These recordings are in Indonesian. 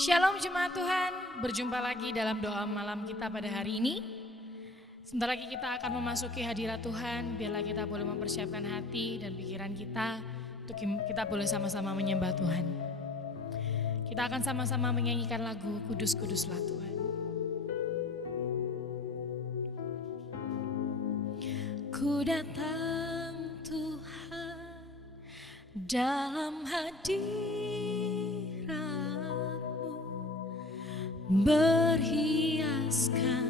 Shalom jemaat Tuhan, berjumpa lagi dalam doa malam kita pada hari ini. Sebentar lagi kita akan memasuki hadirat Tuhan, biarlah kita boleh mempersiapkan hati dan pikiran kita untuk kita boleh sama-sama menyembah Tuhan. Kita akan sama-sama menyanyikan lagu Kudus Kuduslah Tuhan. Ku datang Tuhan dalam hadirat-Mu, berhiaskan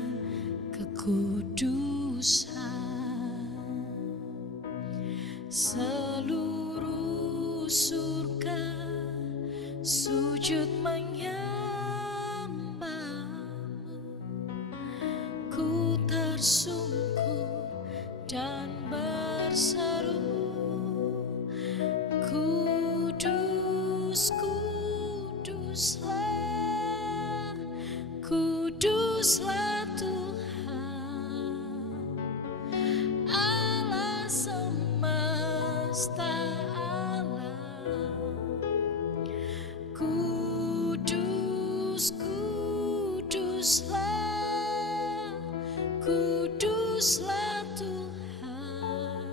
kekudusan. Seluruh surga sujud menyembah-Mu, ku tersungkur dan berseru, Kudus, kuduslah, kuduslah Tuhan, Allah semesta alam. Kudus, kuduslah, kuduslah Tuhan,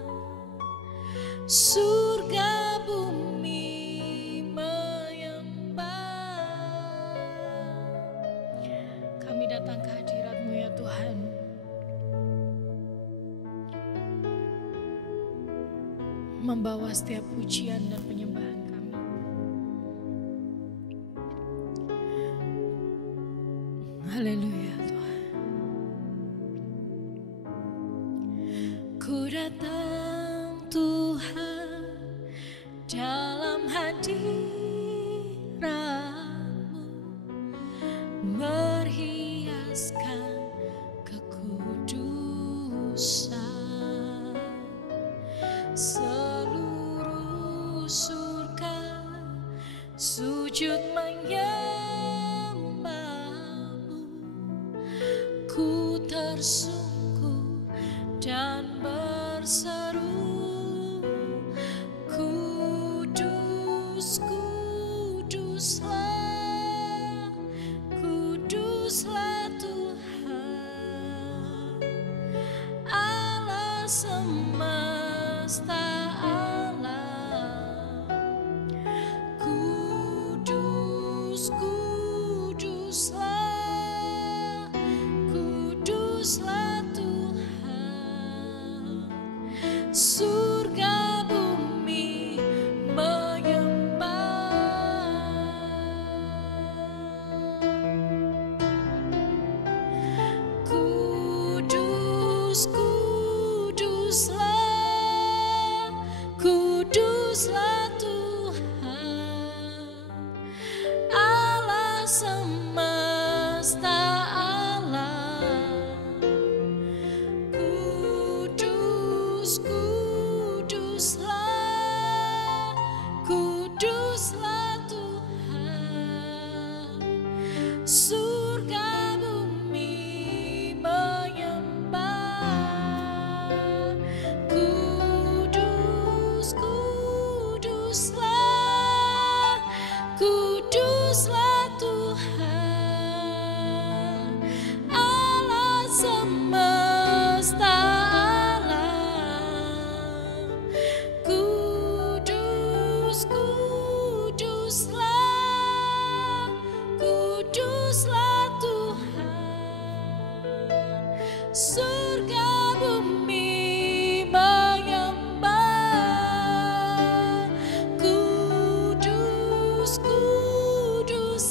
surga bumi menyembah. Kami datang ke hadirat-Mu ya Tuhan. Membawa setiap pujian dan penyembahan kami. Haleluya Tuhan. Ku datang Tuhan dalam hadirat-Mu, berhiaskan kekudusan. Seluruh surga sujud menyembah-Mu, ku tersungkur dan berseru, Kudus, kuduslah, kuduslah Tuhan, Allah semesta alam. Kudus, kuduslah, kuduslah Tuhan, surga bumi menyembah. Kudus, kuduslah, kuduslah Tuhan, Allah semesta alam. Kudus, kuduslah, kuduslah Tuhan, surga bumi menyembah. Kudus, kuduslah, kuduslah Tuhan, Allah semesta alam. Kudus, kuduslah, kuduslah Tuhan, surga bumi menyembah. Kudus, kuduslah,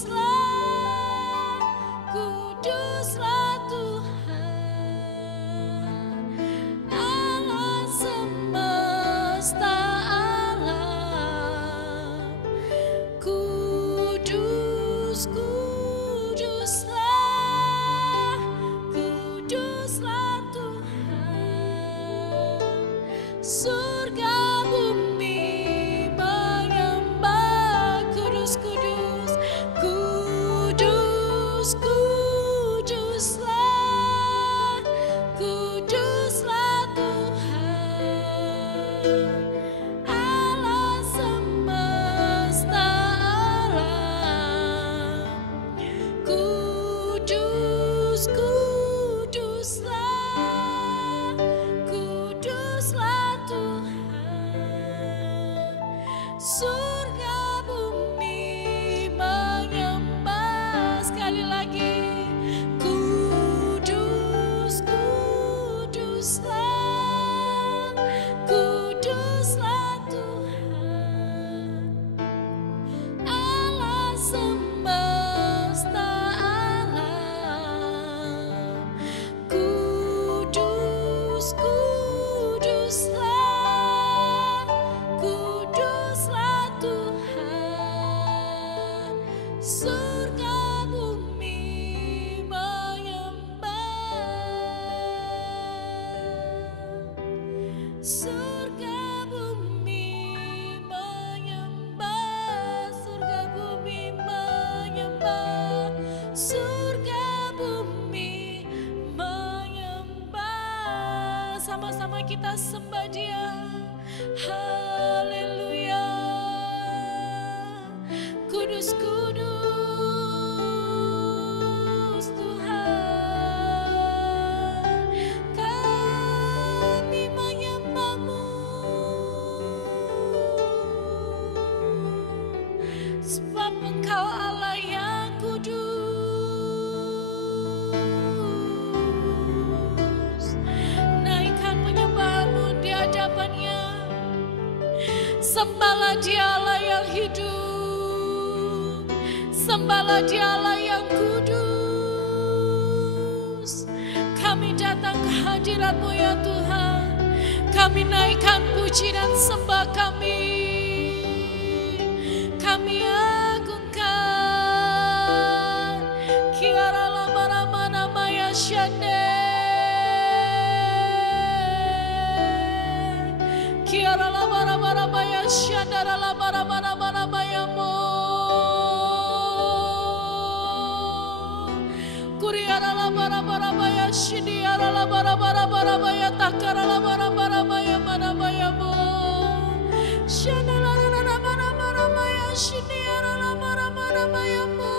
surga bumi menyembah, surga bumi menyembah, surga bumi menyembah, surga bumi menyembah. Sama-sama kita sembah Dia. Haleluya. Kudus, kudus Tuhan, kami menyembah-Mu, sebab Engkau Allah yang kudus. Naikkan penyembahan-Mu di hadapan-Nya. Sembahlah Dia Allah yang hidup, sembahlah Dia Allah yang kudus. Kami datang ke hadirat-Mu ya Tuhan, kami naikkan puji dan sembah kami agungkan. Kiara lama nama ya Shande, Kiara lama ya Shandara lama ya Mo, Kuriara lama ya Shindiara lama ya Takara lama ya Manama ya Mo, Shandara lama ya Shindiara lama ya Mo,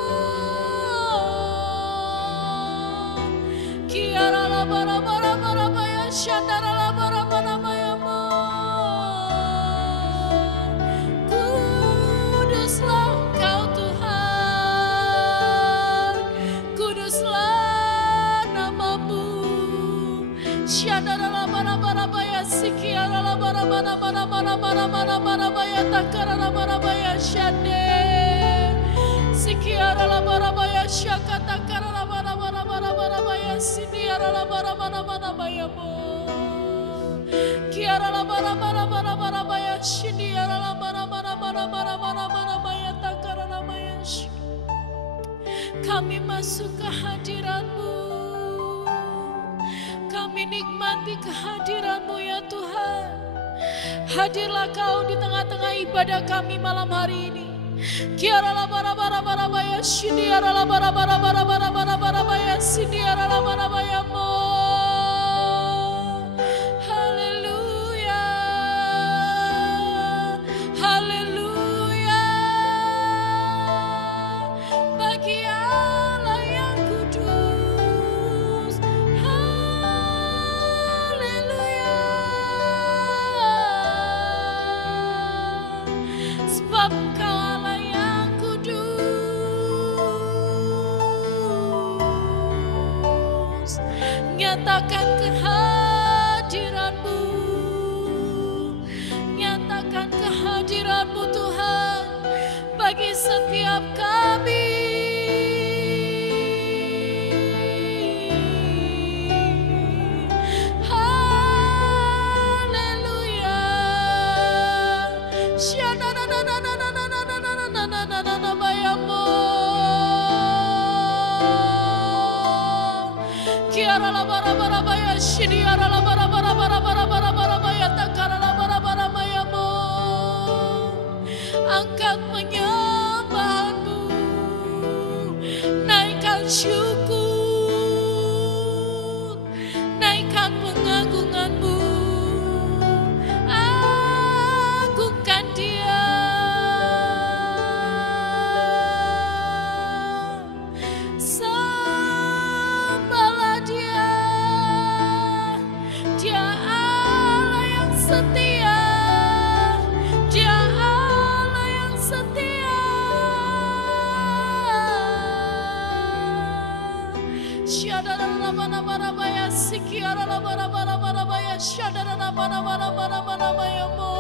Kiara lama ya Shandara lama ya Mo. Kuduslah Engkau Tuhan, kuduslah nama-Mu. Syadara lama ya Sikiara lama ya Takara lama ya Shande, Sikiara lama ya Syaka Takara lama ya Sindiara lama ya Mo, Kiara lama ya Shindiara lama ya Takara lama ya Shika. Kami masuk ke hadirat-Mu, kami nikmati kehadirat-Mu ya Tuhan. Hadirlah Kau di tengah-tengah ibadah kami malam hari ini. Kiara lama ya Shindiara lama ya Sindiara lama ya Mo. Haleluya, haleluya. Bagi Allah yang kudus, haleluya. Sebab Engkau Allah yang kudus. Nyatakan kehadiran-Mu, nyatakan kehadiran-Mu Tuhan bagi setiap kami. Haleluya. Kiara lama ya Shiniara lama ya Takara lama ya Mo. Angkat penyembahan-Mu, naikkan syukur, naikkan pengagungan-Mu, agungkan Dia. Sembahlah Dia, Dia Allah yang setia, Dia Allah yang setia. Syadara nama ya Sikiara nama ya Syadara nama ya Mo.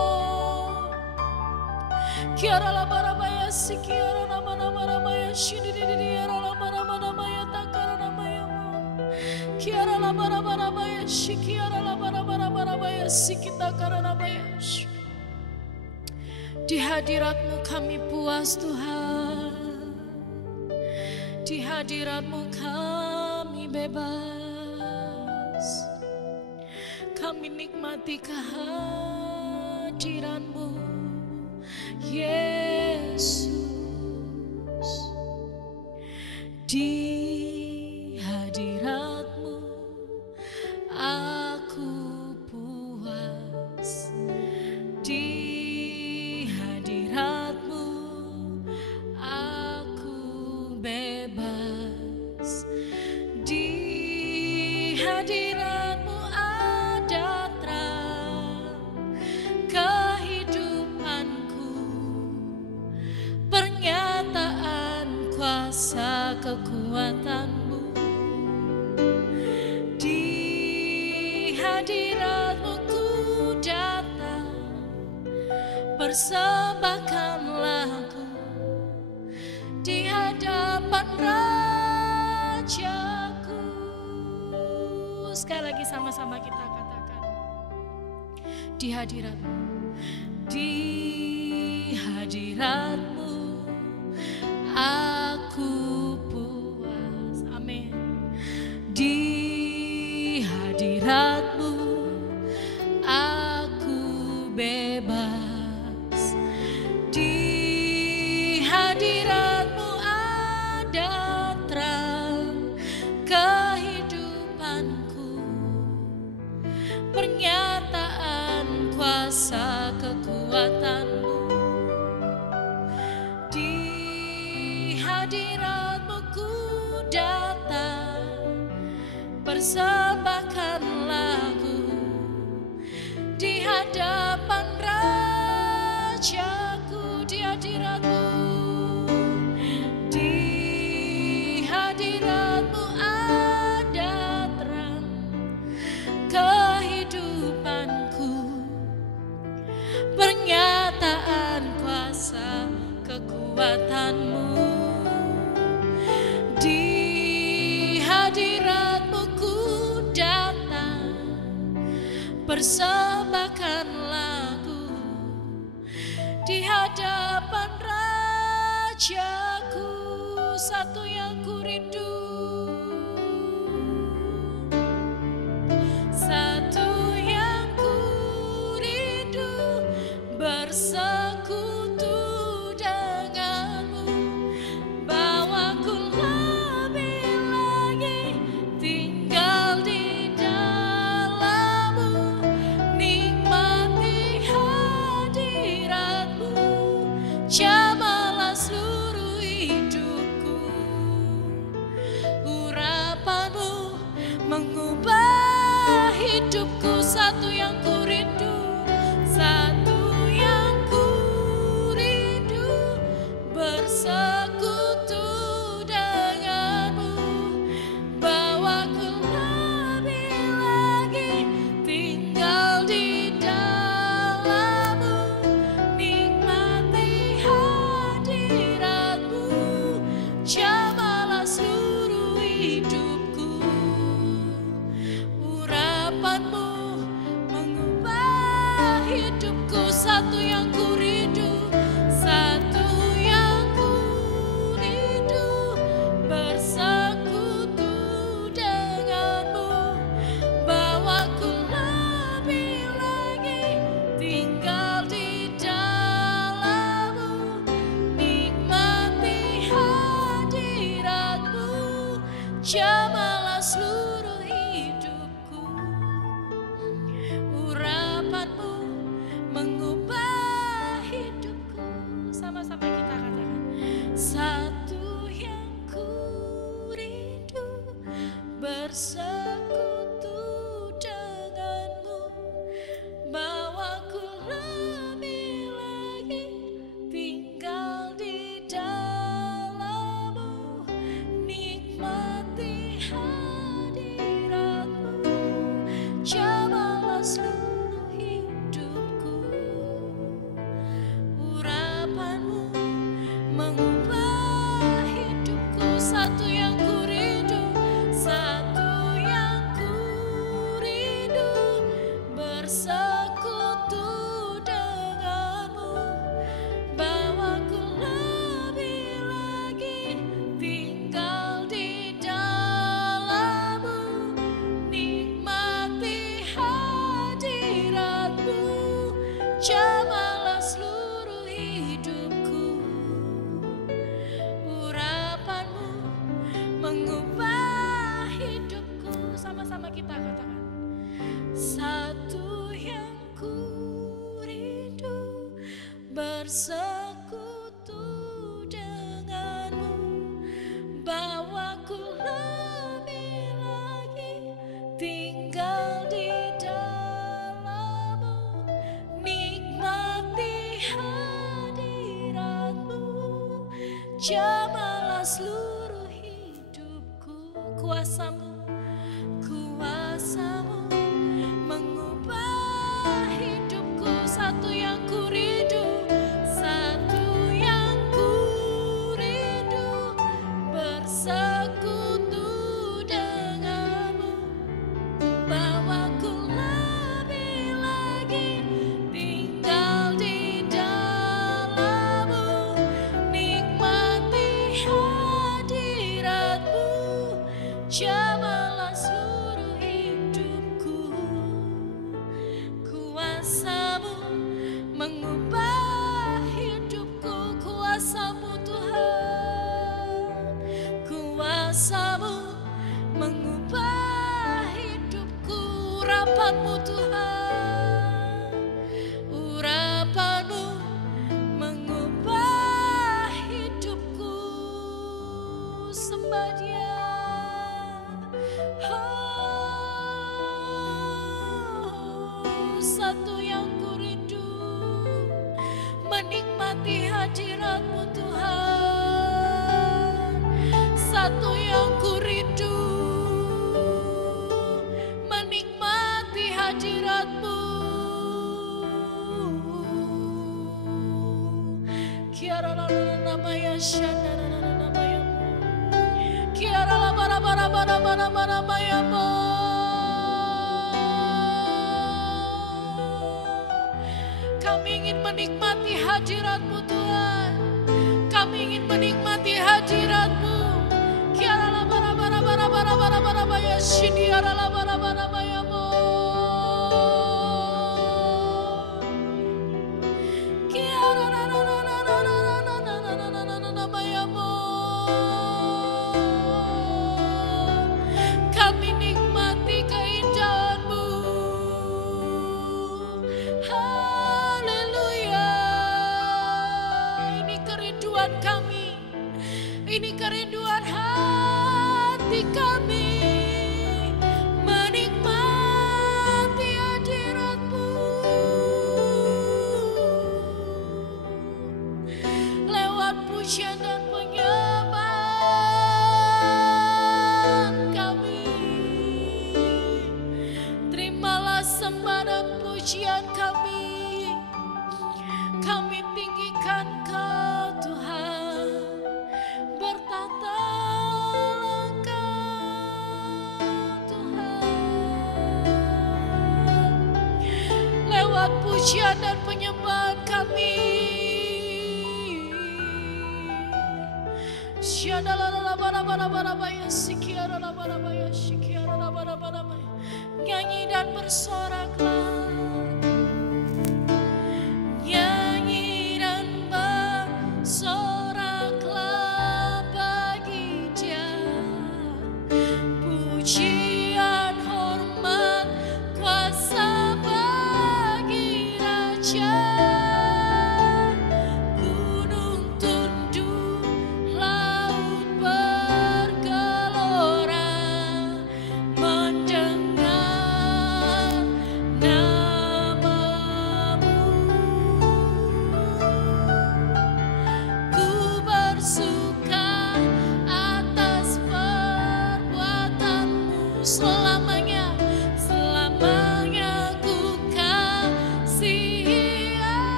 Kiara lama ya Sikiara nama ya Shidididira nama ya Takara nama ya Mo. Kiara lama ya Shikiara lama ya Sikitakara nama ya. Di hadirat-Mu kami puas Tuhan. Di hadirat-Mu kami bebas, kami nikmati kehadiran-Mu, Yesus. Di hadirat-Mu aku puas, di hadirat-Mu aku bebas, di hadirat-Mu ada terang kehidupanku, pernyataan kuasa kekuatan-Mu. Di hadirat-Mu ku datang, persembahkan lagu di hadapan Rajaku. Sekali lagi sama-sama kita katakan, di hadirat-Mu, di hadirat-Mu aku puas. Amin. Di hadirat-Mu aku bebas, di hadirat-Mu ada terang kehidupanku, pernyataan kuasa kekuatan-Mu. Di hadirat-Mu ku datang, persembahkan lagu di hadapan Rajaku. Di hadirat-Mu, di hadirat-Mu ada terang kehidupanku, pernyataan kuasa kekuatan-Mu. Di hadirat-Mu ku datang, persembahkan lagu di hadapan Rajaku. Satu yang ku rindu, satu yang ku rindu, bersekutu denganmu, bawaku lebih lagi tinggal di dalam-Mu, nikmati hadirat-Mu, jamalah seluruh hidupku. Urapan-Mu mengubah hidupku, satu yang ku rindu, satu yang ku rindu, bersekutu denganmu, bawaku lebih lagi tinggal di dalam-Mu, nikmati hadirat-Mu, jamalah seluruh hidupku. Urapan-Mu mengubah hidupku, satu yang ku rindu, satu yang ku rindu, bersekutu denganmu, bawaku lebih lagi tinggal di dalam-Mu, nikmati hadirat-Mu, jamalah seluruh hidupku. Urapan-Mu mengubah hidupku. Sama-sama kita katakan, satu yang ku rindu, bersekutu denganmu, bawaku lebih lagi tinggal di dalam-Mu, nikmati hadirat-Mu, jamalah seluruh hidupku. Urapan-Mu mengubah hidupku, satu yang ku rindu, satu Jamahlah seluruh hidupku. Kuasamu, kuasamu mengubah hidupku. Satu yang ku rindu, satu yang ku rindu, bersekutu denganmu. Bawaku lebih lagi tinggal di dalammu, nikmati hadiratmu. Jamahlah seluruh hidupku. Kuasamu mengubah hidupku. Kuasamu Tuhan, kuasamu mengubah hidupku. Urapanmu Tuhan, urapanmu mengubah hidupku. Sembah Dia. Satu yang ku rindu, menikmati hadiratmu Tuhan. Satu yang ku rindu, menikmati hadiratmu. Kiara la nama ya shana nama ya, kiara la bara bara bara bara bara ya. Kami ingin menikmati hadirat-Mu Tuhan. Kami ingin menikmati hadirat-Mu. Kiara la bara bara bara bara bara bara baya shidiara la bara bara baya mo. Kiara la la la la la la la la la la la baya mo. Kami nikmati keindahan-Mu. Kami, ini kerinduan hati kami, menikmati hadirat-Mu. Lewat pujian dan penyembahan kami, terimalah sembah dan pujian kami. Kami tinggikan Kau Tuhan, bertata langkah Tuhan. Lewat pujian dan penyembahan kami, nyanyi dan bersoraklah. Nyanyi dan bersoraklah bagi Dia. Pujian, hormat, kuasa bagi Raja. Gunung tunduk, laut bergelora, mendengar nama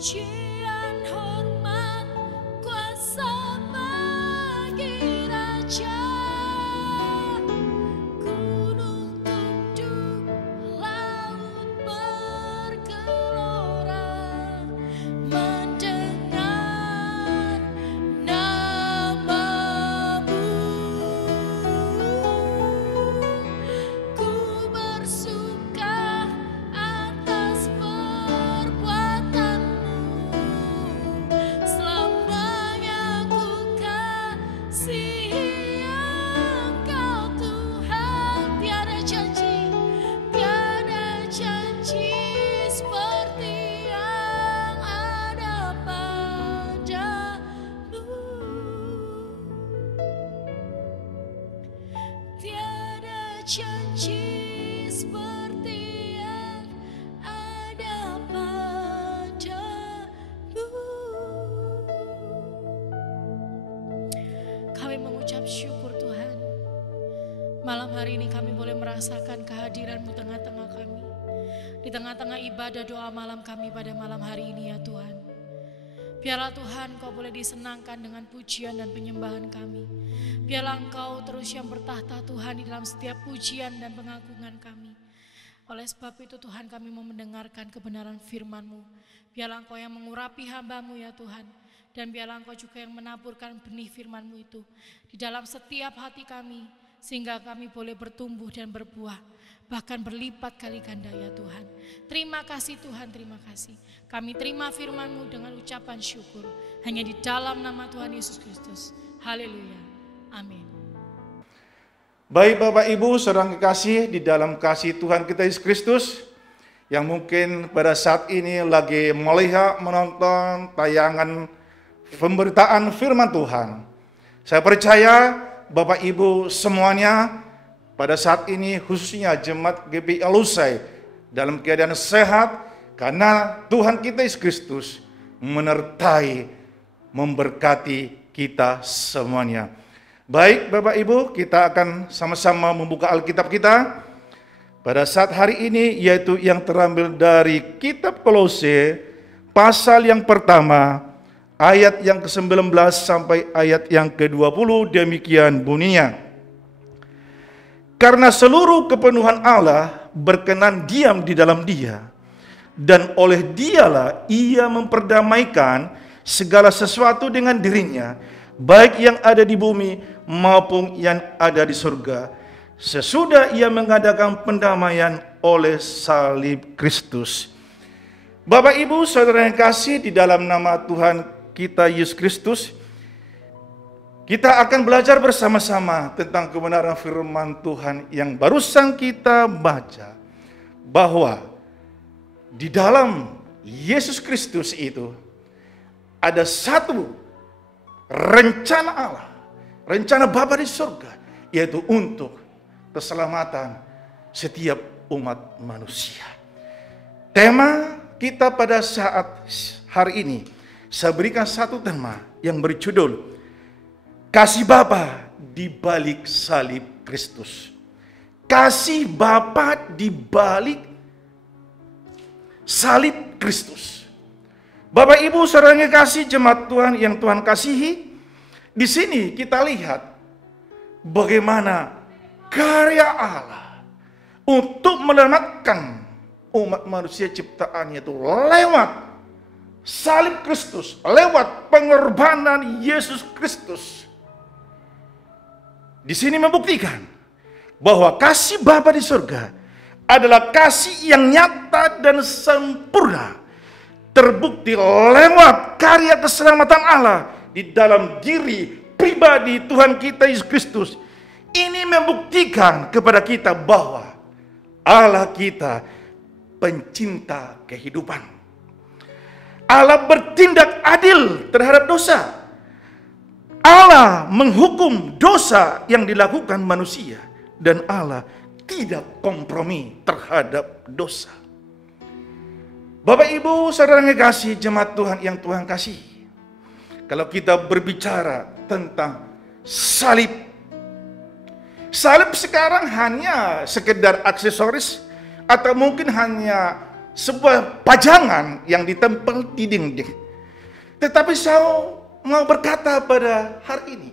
pujian, hormat, kuasa bagi Raja. Gunung tunduk, laut bergelora, mendengar namamu. Ku bersuka atas perbuatanmu, selamanya ku kasihi Engkau Tuhan. Tiada janji seperti yang ada padamu. Tiada janji seperti yang ada padamu. Kami mengucap syukur Tuhan. Malam hari ini kami boleh merasakan kehadiran-Mu tengah-tengah kami. Di tengah-tengah ibadah doa malam kami pada malam hari ini ya Tuhan. Biarlah Tuhan Kau boleh disenangkan dengan pujian dan penyembahan kami. Biarlah Engkau terus yang bertahta Tuhan di dalam setiap pujian dan pengagungan kami. Oleh sebab itu Tuhan kami mau mendengarkan kebenaran firman-Mu. Biarlah Engkau yang mengurapi hamba-Mu ya Tuhan. Dan biarlah Engkau juga yang menaburkan benih firman-Mu itu di dalam setiap hati kami. Sehingga kami boleh bertumbuh dan berbuah. Bahkan berlipat kali ganda ya Tuhan. Terima kasih Tuhan, terima kasih. Kami terima firman-Mu dengan ucapan syukur. Hanya di dalam nama Tuhan Yesus Kristus. Haleluya. Amin. Baik Bapak Ibu, saudara kekasih di dalam kasih Tuhan kita Yesus Kristus, yang mungkin pada saat ini lagi melihat, menonton tayangan pemberitaan firman Tuhan. Saya percaya Bapak Ibu semuanya pada saat ini, khususnya jemaat GPI Alusai, dalam keadaan sehat, karena Tuhan kita Yesus Kristus menyertai, memberkati kita semuanya. Baik Bapak Ibu, kita akan sama-sama membuka Alkitab kita pada saat hari ini, yaitu yang terambil dari kitab Kolose, pasal yang pertama, ayat yang ke-19 sampai ayat yang ke-20, demikian bunyinya. Karena seluruh kepenuhan Allah berkenan diam di dalam Dia, dan oleh Dialah Ia memperdamaikan segala sesuatu dengan dirinya, baik yang ada di bumi maupun yang ada di surga, sesudah Ia mengadakan pendamaian oleh salib Kristus. Bapak Ibu saudara yang kasih, di dalam nama Tuhan kita Yesus Kristus, kita akan belajar bersama-sama tentang kebenaran firman Tuhan yang barusan kita baca, bahwa di dalam Yesus Kristus itu ada satu rencana Allah, rencana Bapa di surga, yaitu untuk keselamatan setiap umat manusia. Tema kita pada saat hari ini, saya berikan satu tema yang berjudul Kasih Bapa di balik salib Kristus. Kasih Bapa di balik salib Kristus. Bapak Ibu saudara yang kasih, jemaat Tuhan yang Tuhan kasihi, di sini kita lihat bagaimana karya Allah untuk menyelamatkan umat manusia ciptaannya itu lewat salib Kristus, lewat pengorbanan Yesus Kristus. Di sini membuktikan bahwa kasih Bapa di surga adalah kasih yang nyata dan sempurna, terbukti lewat karya keselamatan Allah di dalam diri pribadi Tuhan kita Yesus Kristus. Ini membuktikan kepada kita bahwa Allah kita pencinta kehidupan. Allah bertindak adil terhadap dosa. Allah menghukum dosa yang dilakukan manusia, dan Allah tidak kompromi terhadap dosa. Bapak Ibu saudara yang kasih, jemaat Tuhan yang Tuhan kasih, kalau kita berbicara tentang salib, salib sekarang hanya sekedar aksesoris, atau mungkin hanya sebuah pajangan yang ditempel di dinding. Tetapi saya mau berkata pada hari ini,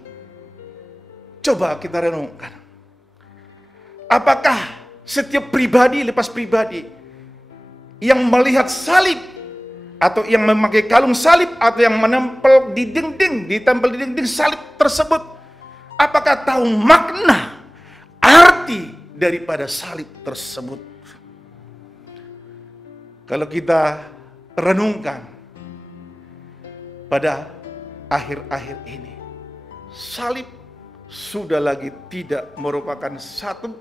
coba kita renungkan. Apakah setiap pribadi lepas pribadi yang melihat salib, atau yang memakai kalung salib, atau yang menempel di dinding, ditempel di dinding salib tersebut, apakah tahu makna, arti daripada salib tersebut? Kalau kita renungkan pada akhir-akhir ini, salib sudah lagi tidak merupakan satu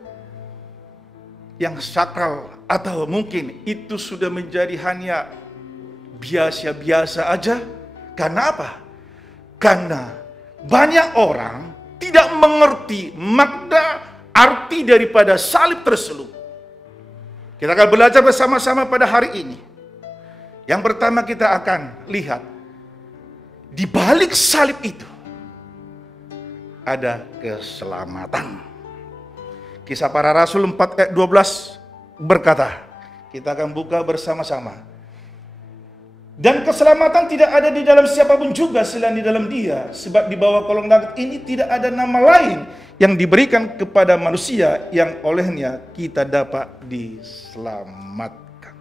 yang sakral, atau mungkin itu sudah menjadi hanya biasa-biasa aja. Karena apa? Karena banyak orang tidak mengerti makna arti daripada salib tersebut. Kita akan belajar bersama-sama pada hari ini. Yang pertama kita akan lihat, di balik salib itu ada keselamatan. Kisah Para Rasul 4 ayat 12 berkata, kita akan buka bersama-sama. Dan keselamatan tidak ada di dalam siapapun juga selain di dalam Dia, sebab di bawah kolong langit ini tidak ada nama lain yang diberikan kepada manusia yang olehnya kita dapat diselamatkan.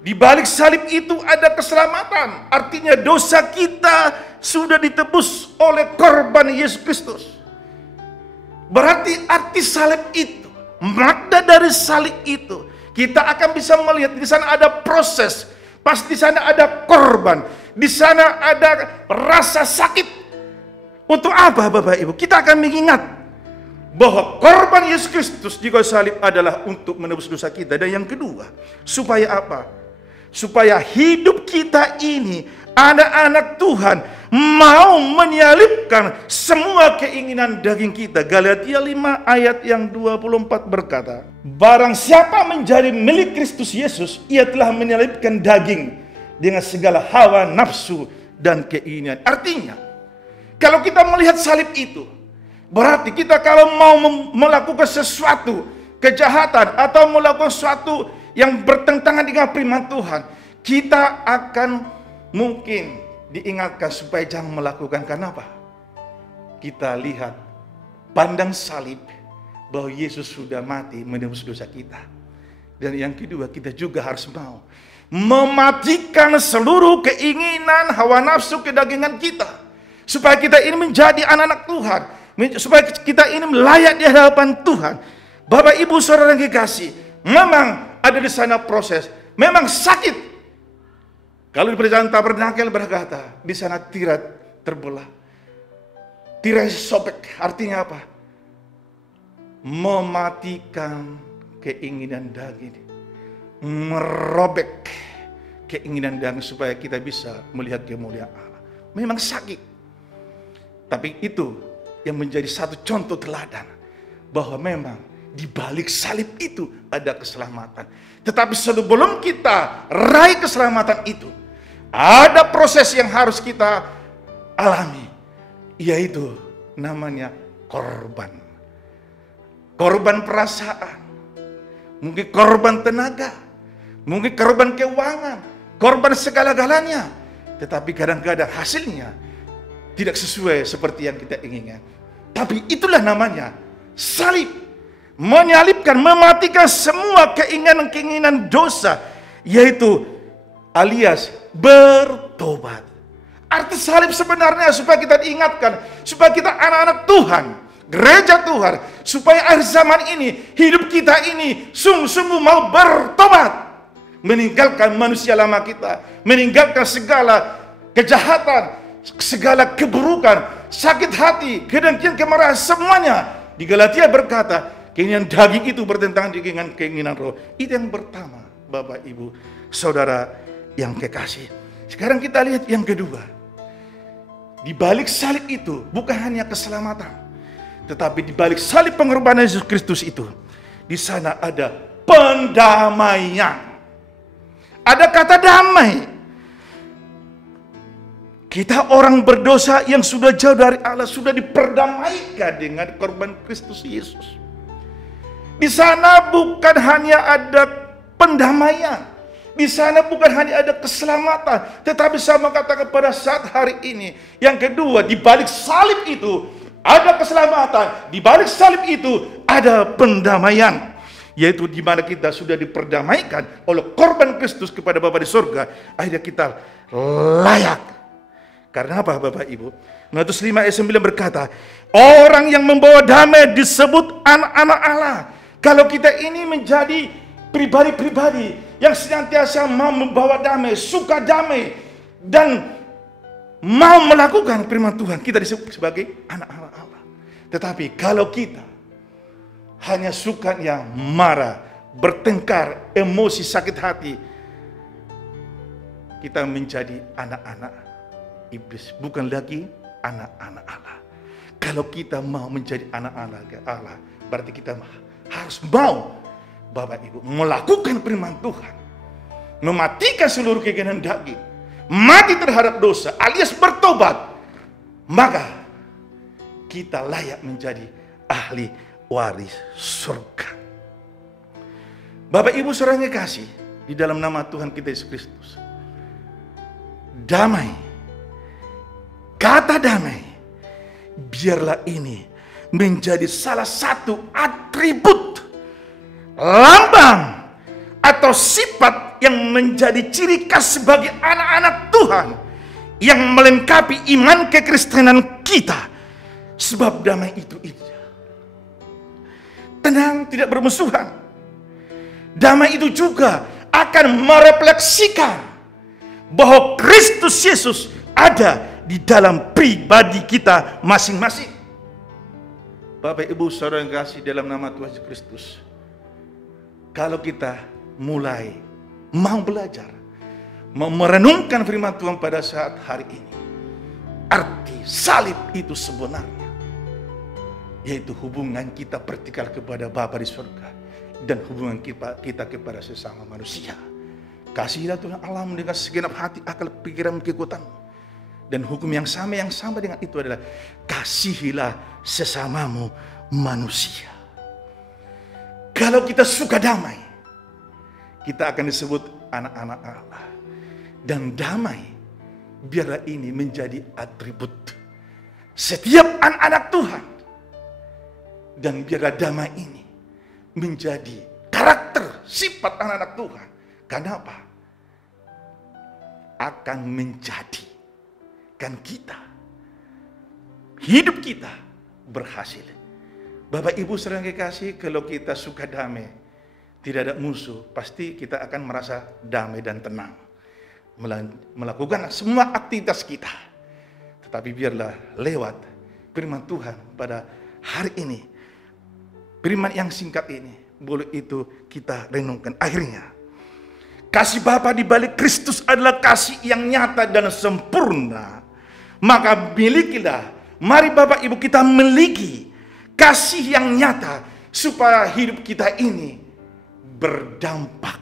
Di balik salib itu ada keselamatan, artinya dosa kita sudah ditebus oleh korban Yesus Kristus. Berarti arti salib itu, makna dari salib itu, kita akan bisa melihat di sana ada proses. Pasti di sana ada korban, di sana ada rasa sakit. Untuk apa Bapak Ibu? Kita akan mengingat bahwa korban Yesus Kristus di kayu salib adalah untuk menebus dosa kita. Dan yang kedua, supaya apa? Supaya hidup kita ini, anak-anak Tuhan, mau menyalibkan semua keinginan daging kita. Galatia 5 ayat yang 24 berkata, barang siapa menjadi milik Kristus Yesus, ia telah menyalibkan daging dengan segala hawa nafsu dan keinginan. Artinya, kalau kita melihat salib itu, berarti kita kalau mau melakukan sesuatu kejahatan atau melakukan sesuatu yang bertentangan dengan firman Tuhan, kita akan mungkin diingatkan supaya jangan melakukan. Kenapa? Kita lihat, pandang salib, bahwa Yesus sudah mati menebus dosa kita. Dan yang kedua, kita juga harus mau mematikan seluruh keinginan hawa nafsu kedagingan kita, supaya kita ini menjadi anak-anak Tuhan, supaya kita ini layak di hadapan Tuhan. Bapak Ibu Saudara yang kekasih, memang ada di sana proses, memang sakit. Kalau di perjalanan tabernakel berkata, di sana tirai terbelah, tirai sobek. Artinya apa? Mematikan keinginan daging, merobek keinginan daging supaya kita bisa melihat kemuliaan Allah. Memang sakit, tapi itu yang menjadi satu contoh teladan bahwa memang di balik salib itu ada keselamatan. Tetapi sebelum kita raih keselamatan itu, ada proses yang harus kita alami, yaitu namanya korban. Korban perasaan, mungkin korban tenaga, mungkin korban keuangan, korban segala-galanya. Tetapi kadang-kadang hasilnya tidak sesuai seperti yang kita inginkan. Tapi itulah namanya salib. Menyalibkan, mematikan semua keinginan-keinginan dosa, yaitu alias bertobat. Arti salib sebenarnya supaya kita diingatkan, supaya kita anak-anak Tuhan, gereja Tuhan, supaya akhir zaman ini, hidup kita ini sungguh-sungguh mau bertobat, meninggalkan manusia lama kita, meninggalkan segala kejahatan, segala keburukan, sakit hati, kedengkian, kemarahan, semuanya. Di Galatia berkata, keinginan daging itu bertentangan dengan keinginan roh. Itu yang pertama, Bapak Ibu Saudara yang kekasih. Sekarang kita lihat yang kedua. Di balik salib itu bukan hanya keselamatan, tetapi di balik salib pengorbanan Yesus Kristus itu, di sana ada pendamaian. Ada kata damai. Kita orang berdosa yang sudah jauh dari Allah sudah diperdamaikan dengan korban Kristus Yesus. Di sana bukan hanya ada pendamaian, Di sana bukan hanya ada keselamatan, tetapi saya mau katakan pada saat hari ini. Yang kedua, di balik salib itu ada keselamatan, di balik salib itu ada pendamaian, yaitu di mana kita sudah diperdamaikan oleh korban Kristus kepada Bapa di surga. Akhirnya kita layak. Karena apa Bapak Ibu? Matius 5 ayat 9 berkata, orang yang membawa damai disebut anak-anak Allah. Kalau kita ini menjadi pribadi-pribadi yang senantiasa mau membawa damai, suka damai, dan mau melakukan firman Tuhan, kita disebut sebagai anak-anak Allah. Tetapi kalau kita hanya suka yang marah, bertengkar, emosi, sakit hati, kita menjadi anak-anak iblis, bukan lagi anak-anak Allah. Kalau kita mau menjadi anak-anak Allah, berarti kita harus mau, Bapak Ibu, melakukan firman Tuhan, mematikan seluruh keinginan daging, mati terhadap dosa, alias bertobat, maka kita layak menjadi ahli waris surga. Bapak Ibu saudara yang kasih, di dalam nama Tuhan kita Yesus Kristus, damai, kata damai, biarlah ini menjadi salah satu atribut, lambang, atau sifat yang menjadi ciri khas sebagai anak-anak Tuhan yang melengkapi iman kekristenan kita. Sebab damai itu indah, tenang, tidak bermusuhan. Damai itu juga akan merefleksikan bahwa Kristus Yesus ada di dalam pribadi kita masing-masing. Bapak Ibu saudara yang kasih dalam nama Tuhan Yesus Kristus, kalau kita mulai mau belajar, mau merenungkan firman Tuhan pada saat hari ini, arti salib itu sebenarnya yaitu hubungan kita vertikal kepada Bapa di surga dan hubungan kita kepada sesama manusia. Kasihilah Tuhan Allah dengan segenap hati, akal, pikiran, kekuatanmu. Dan hukum yang sama dengan itu adalah kasihilah sesamamu manusia. Kalau kita suka damai, kita akan disebut anak-anak Allah. Dan damai, biarlah ini menjadi atribut setiap anak-anak Tuhan. Dan biarlah damai ini menjadi karakter, sifat anak-anak Tuhan. Karena apa? Akan menjadikan kita, hidup kita berhasil. Bapak Ibu saudara yang kekasih, kalau kita suka damai, tidak ada musuh, pasti kita akan merasa damai dan tenang melakukan semua aktivitas kita. Tetapi biarlah lewat firman Tuhan pada hari ini, firman yang singkat ini, boleh itu kita renungkan. Akhirnya, kasih Bapa di balik Kristus adalah kasih yang nyata dan sempurna. Maka milikilah, mari Bapak Ibu kita miliki kasih yang nyata, supaya hidup kita ini berdampak,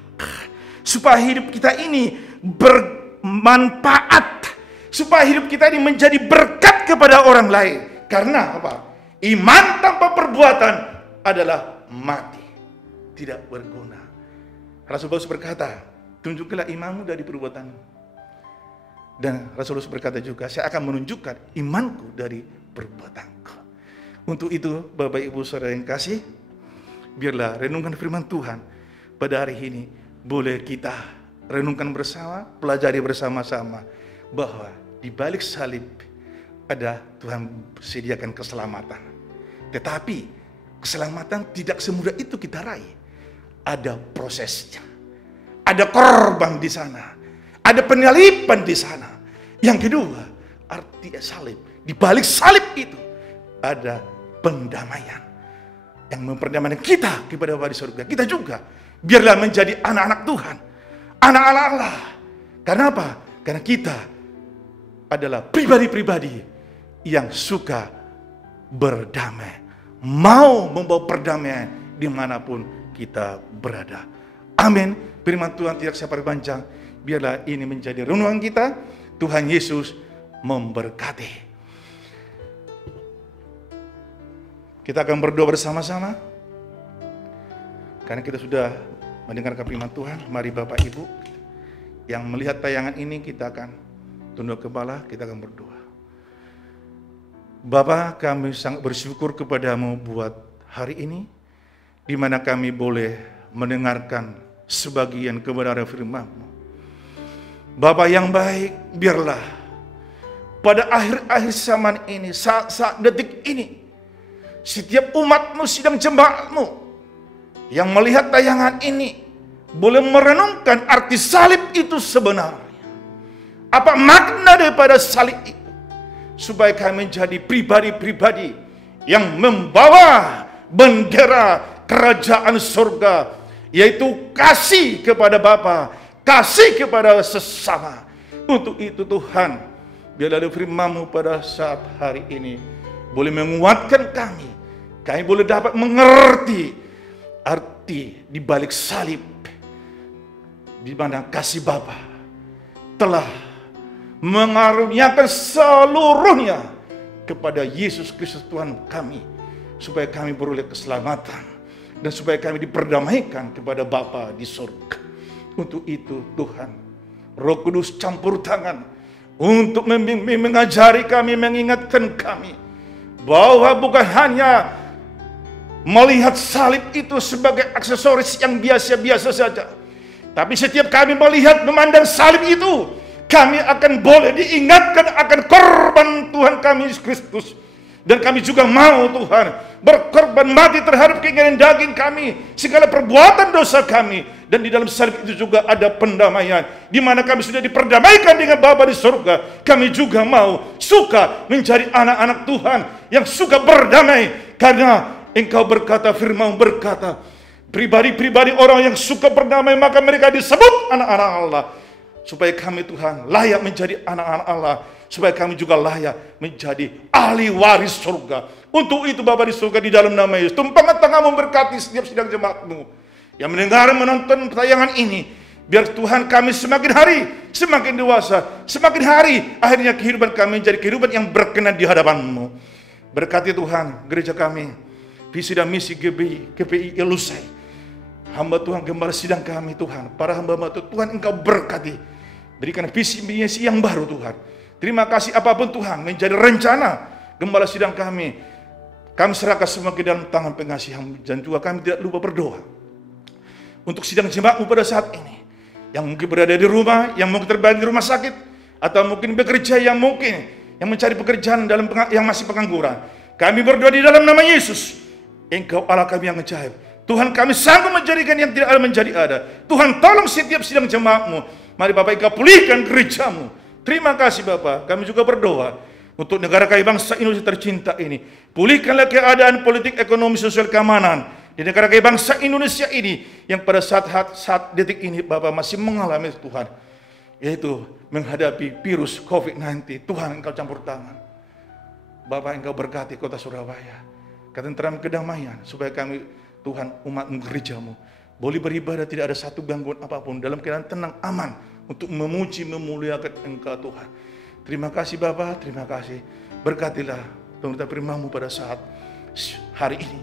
supaya hidup kita ini bermanfaat, supaya hidup kita ini menjadi berkat kepada orang lain. Karena apa? Iman tanpa perbuatan adalah mati, tidak berguna. Rasul Paulus berkata, tunjukkanlah imanmu dari perbuatanmu. Dan Rasul Paulus berkata juga, saya akan menunjukkan imanku dari perbuatanku. Untuk itu Bapak Ibu saudara yang kasih, biarlah renungkan firman Tuhan pada hari ini boleh kita renungkan bersama, pelajari bersama-sama bahwa di balik salib ada Tuhan sediakan keselamatan. Tetapi keselamatan tidak semudah itu kita raih. Ada prosesnya. Ada korban di sana. Ada penyaliban di sana. Yang kedua, arti salib. Di balik salib itu ada pendamaian yang memperdamaikan kita kepada Bapa di surga. Kita juga biarlah menjadi anak-anak Tuhan, anak-anak Allah. Karena apa? Karena kita adalah pribadi-pribadi yang suka berdamai, mau membawa perdamaian dimanapun kita berada. Amin. Firman Tuhan tidak saya perpanjang, biarlah ini menjadi renungan kita. Tuhan Yesus memberkati. Kita akan berdoa bersama-sama. Karena kita sudah mendengarkan firman Tuhan, mari Bapak Ibu yang melihat tayangan ini, kita akan tunduk kepala, kita akan berdoa. Bapa, kami sangat bersyukur kepadamu buat hari ini, di mana kami boleh mendengarkan sebagian kebenaran firman-Mu. Bapa yang baik, biarlah pada akhir-akhir zaman ini, saat-saat detik ini, setiap umat-Mu, sidang jemaat-Mu yang melihat tayangan ini boleh merenungkan arti salib itu sebenarnya. Apa makna daripada salib itu? Supaya kami menjadi pribadi-pribadi yang membawa bendera kerajaan surga, yaitu kasih kepada Bapa, kasih kepada sesama. Untuk itu Tuhan, biarlah firman-Mu pada saat hari ini boleh menguatkan kami. Kami boleh dapat mengerti arti di balik salib, di mana kasih Bapa telah mengaruniakan seluruhnya kepada Yesus Kristus Tuhan kami, supaya kami beroleh keselamatan dan supaya kami diperdamaikan kepada Bapa di surga. Untuk itu Tuhan, Roh Kudus campur tangan untuk mengajari kami, mengingatkan kami bahwa bukan hanya melihat salib itu sebagai aksesoris yang biasa-biasa saja, tapi setiap kami melihat, memandang salib itu, kami akan boleh diingatkan akan korban Tuhan kami Yesus Kristus. Dan kami juga mau Tuhan berkorban mati terhadap keinginan daging kami, segala perbuatan dosa kami. Dan di dalam salib itu juga ada pendamaian, di mana kami sudah diperdamaikan dengan Bapa di surga. Kami juga mau suka menjadi anak-anak Tuhan yang suka berdamai, karena Engkau berkata, firman berkata, pribadi-pribadi orang yang suka berdamai maka mereka disebut anak-anak Allah. Supaya kami Tuhan layak menjadi anak-anak Allah, supaya kami juga layak menjadi ahli waris surga. Untuk itu Bapa di surga, di dalam nama Yesus, tumpangkan tangan-Mu memberkati setiap sidang jemaat-Mu yang mendengar, menonton tayangan ini. Biar Tuhan kami semakin hari semakin dewasa, semakin hari akhirnya kehidupan kami menjadi kehidupan yang berkenan di hadapan-Mu. Berkati Tuhan gereja kami, visi dan misi GPI Elusai, hamba Tuhan gembala sidang kami Tuhan, para hamba Tuhan Engkau berkati. Berikan visi misi yang baru Tuhan. Terima kasih apapun Tuhan menjadi rencana gembala sidang kami. Kami serahkan semua ke dalam tangan pengasihan, dan juga kami tidak lupa berdoa untuk sidang jemaat-Mu pada saat ini, yang mungkin berada di rumah, yang mungkin terbaring di rumah sakit, atau mungkin bekerja, yang mungkin yang mencari pekerjaan dalam yang masih pengangguran. Kami berdoa di dalam nama Yesus. Engkau Allah kami yang ajaib. Tuhan, kami sanggup menjadikan yang tidak ada menjadi ada. Tuhan, tolong setiap sidang jemaat-Mu. Mari Bapak Engkau pulihkan gereja-Mu. Terima kasih Bapak. Kami juga berdoa untuk negara kami, bangsa Indonesia tercinta ini. Pulihkanlah keadaan politik, ekonomi, sosial, keamanan di negara kami, bangsa Indonesia ini, yang pada saat detik ini Bapak masih mengalami Tuhan, yaitu menghadapi virus COVID-19. Tuhan, Engkau campur tangan. Bapak, Engkau berkati kota Surabaya, ketentraman, kedamaian, supaya kami Tuhan, umat gereja-Mu boleh beribadah, tidak ada satu gangguan apapun, dalam keadaan tenang, aman, untuk memuji, memuliakan Engkau Tuhan. Terima kasih Bapa, terima kasih. Berkatilah pemerintah firman-Mu pada saat hari ini.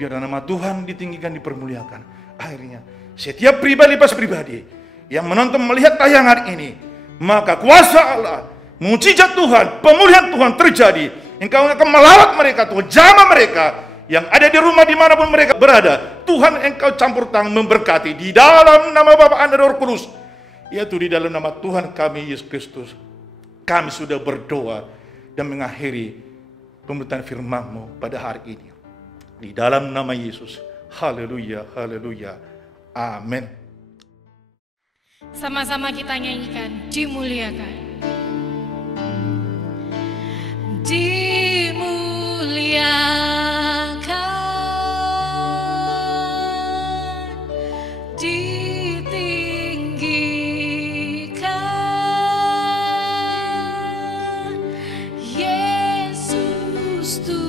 Biar nama Tuhan ditinggikan, dipermuliakan. Akhirnya setiap pribadi pas pribadi yang menonton, melihat tayangan ini, maka kuasa Allah, mujizat Tuhan, pemulihan Tuhan terjadi. Engkau akan melawat mereka Tuhan, jamah mereka yang ada di rumah dimanapun mereka berada. Tuhan, Engkau campur tangan memberkati di dalam nama Bapa, Anak, dan Roh Kudus, yaitu di dalam nama Tuhan kami Yesus Kristus. Kami sudah berdoa dan mengakhiri pemberitaan firman-Mu pada hari ini. Di dalam nama Yesus. Haleluya, haleluya. Amin. Sama-sama kita nyanyikan, dimuliakan. Dimuliakan, ditinggikan, Yesus Tuhan,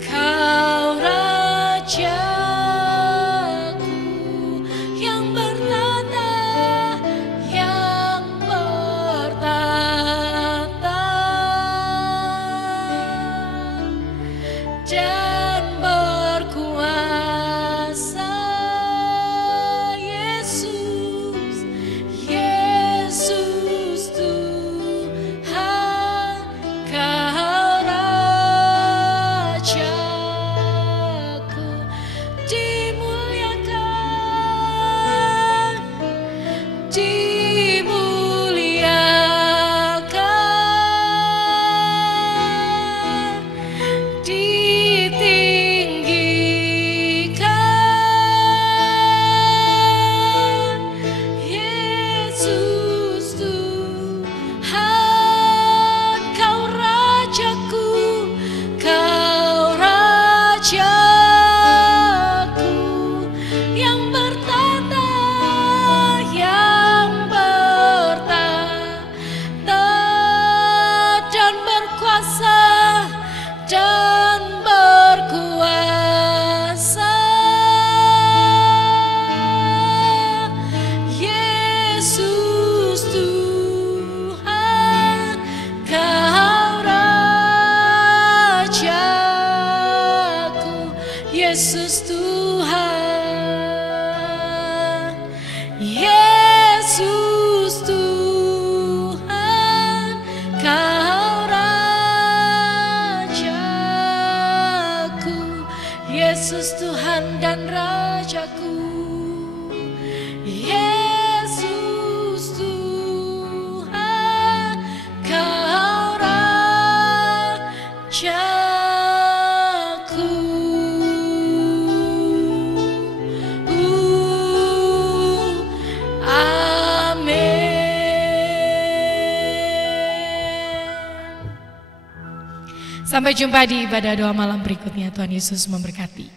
Kau Rajaku yang bertata, yang Sampai jumpa di ibadah doa malam berikutnya. Tuhan Yesus memberkati.